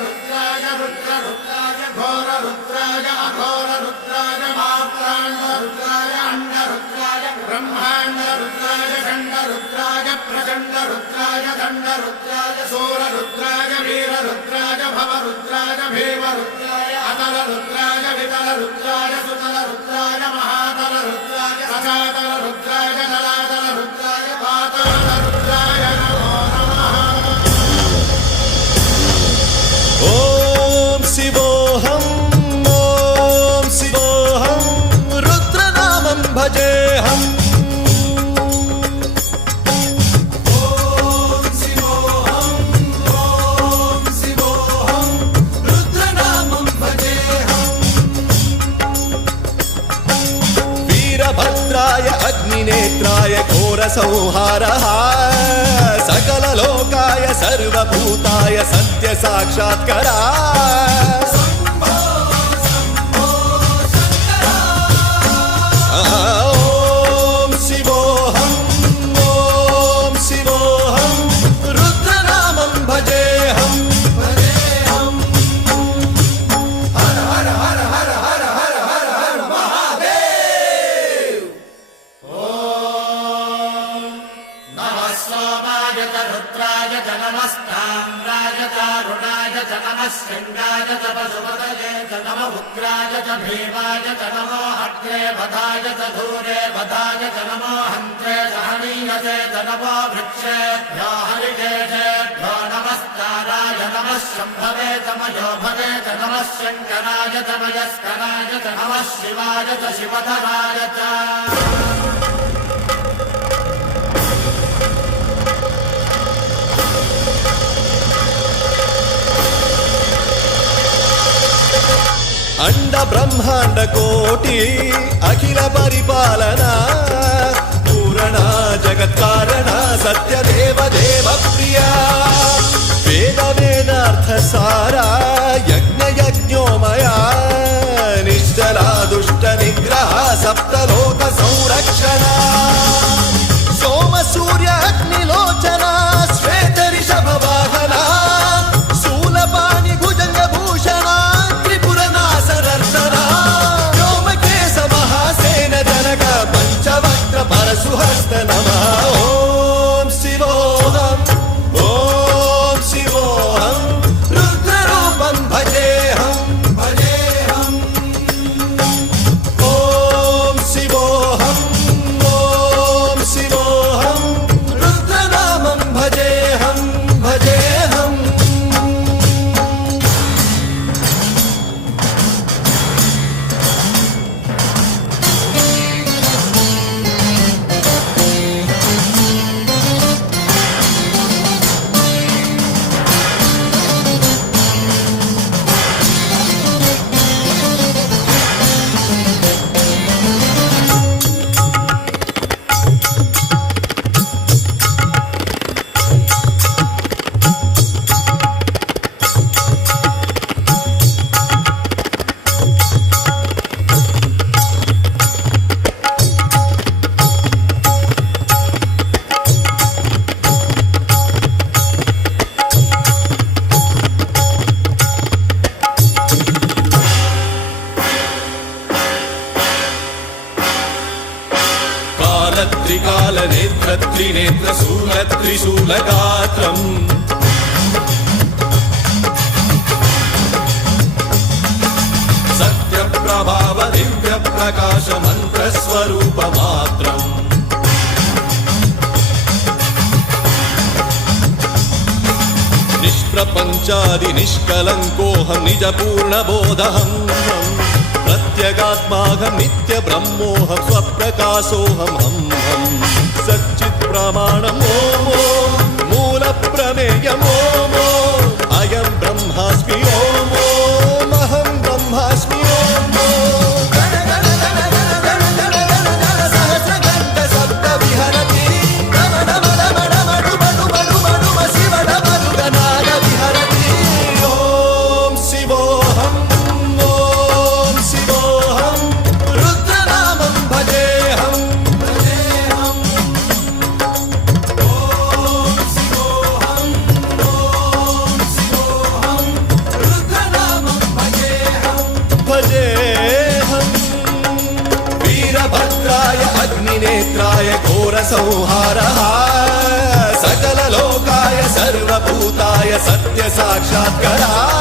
रुद्राय रुद्ररुद्राय घोररुद्राय अघोररुद्राय मात्राण्डरुद्राय अण्डरुद्राय ब्रह्माण्डरुद्राय खण्डरुद्राय प्रचण्डरुद्राय दण्डरुद्राय सूररुद्राय वीररुद्राय भवरुद्राय भीमरुद्राय अतलरुद्राय वितलरुद्राय सुतलरुद्राय महातलरुद्राय रसातलरुद्राय जलातलरुद्राय पातालरुद्राय नमो नमः। ॐ शिवोऽहं रुद्रनामं भजेऽहम्। वीरभद्राय अग्निनेत्राय घोरसंहारः सकललोकाय सर्वभूताय सत्यसाक्षात्करा। ॐ शिवोऽहं रुद्रनामं भजेऽहम्। हर हर हर हर हर हर हर हर महादेव। नमः सोमाय च रुद्राय च नमस्ताम्राय च अरुणाय च नमः शृङ्गाय च पशुपतये च नमः उग्राय च भीमाय च नमो अग्रे वधाय च धूरे वधाय च नमो हन्त्रे च हनीयसे च नमो वृक्षेभ्यो हरिकेशेभ्यो नमस्काराय नमः शम्भवे च मयोभवे च नमः शङ्कराय च मयस्कराय च नमः शिवाय च शिवधराय च। अंड ब्रह्मांड कोटि अखिल परिपालना पूरणा जगत्कारणा सत्यदेव देव प्रिया वेद वेदार्थ सारा यज्ञ यज्ञोमया निश्चला दुष्ट निग्रह सप्तलोक संरक्षणा सोम सूर्य अग्निलोचना श्वेत ऋषभ वाहना शूलपाणि भुजंग भूषणा पंचवक्त्र परशुहस्त नमः। ॐ शिवोऽहं रुद्ररूपं भजेऽहम्। ॐ शिवोऽहं रुद्रनामं भजेऽहम्। त्रिकाल नेत्र त्रिनेत्र शूल त्रिशूलगात्रम् सत्यप्रभाव दिव्य प्रकाश मंत्र स्वरूप मात्रम् निष्प्रपंचादि निष्कलंकोऽहं निज पूर्ण बोधहम् प्रत्यगात्माहं नित्य ब्रह्मोऽहं स्वप्रकाशोऽहं हम सच्चित् प्रमाणम् ॐ मूल प्रमेयम् ॐ अयं ब्रह्मास्मि ॐ अहं ब्रह्मास्मि ॐ सहस्रघण्ट शब्द विहरति नम नम नम नम डुम डुम डुम डुम शिव नम गणाय विहरति। ॐ शिवोऽहं रुद्रनामं भजेऽहम्। ॐ शिवोऽहं त्रिनेत्राय घोरसंहारः सकललोकाय सर्वभूताय सत्य साक्षात्कारः